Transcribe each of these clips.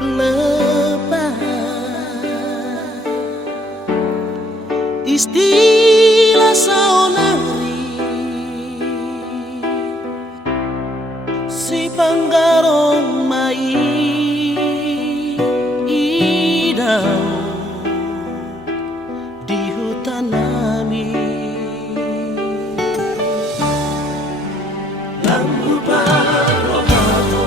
lepas istilah saonari si panggarong mai idao di hutan nami lampu paromato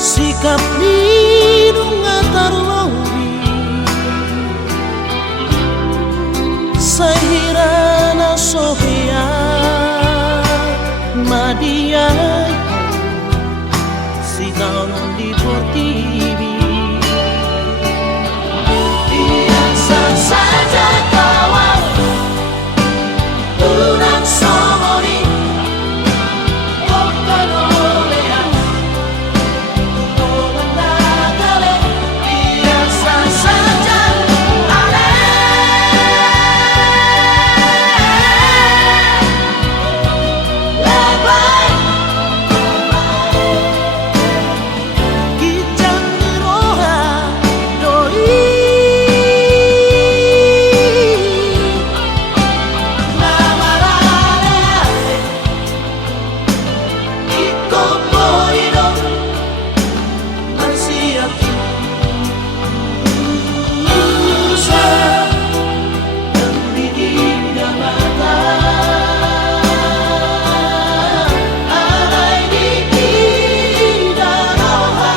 sikap nidung atarlowi sahirana sohia madia si tahun di portivi biasa saja kawan kurang somori bukan oleh tolong nagale biasa saja ale lebay kijang roha doi namarare iko poido ansiatu usa dan bidida mata alai di bidida roha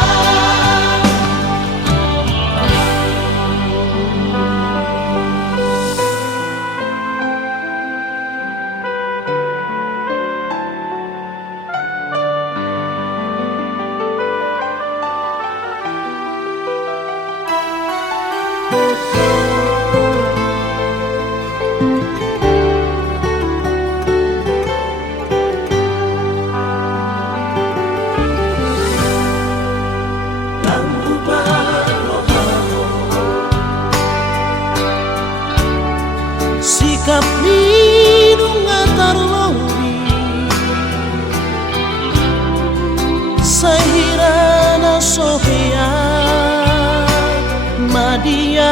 lampu paromato sikap nidung atarlowi sahirana sohia madia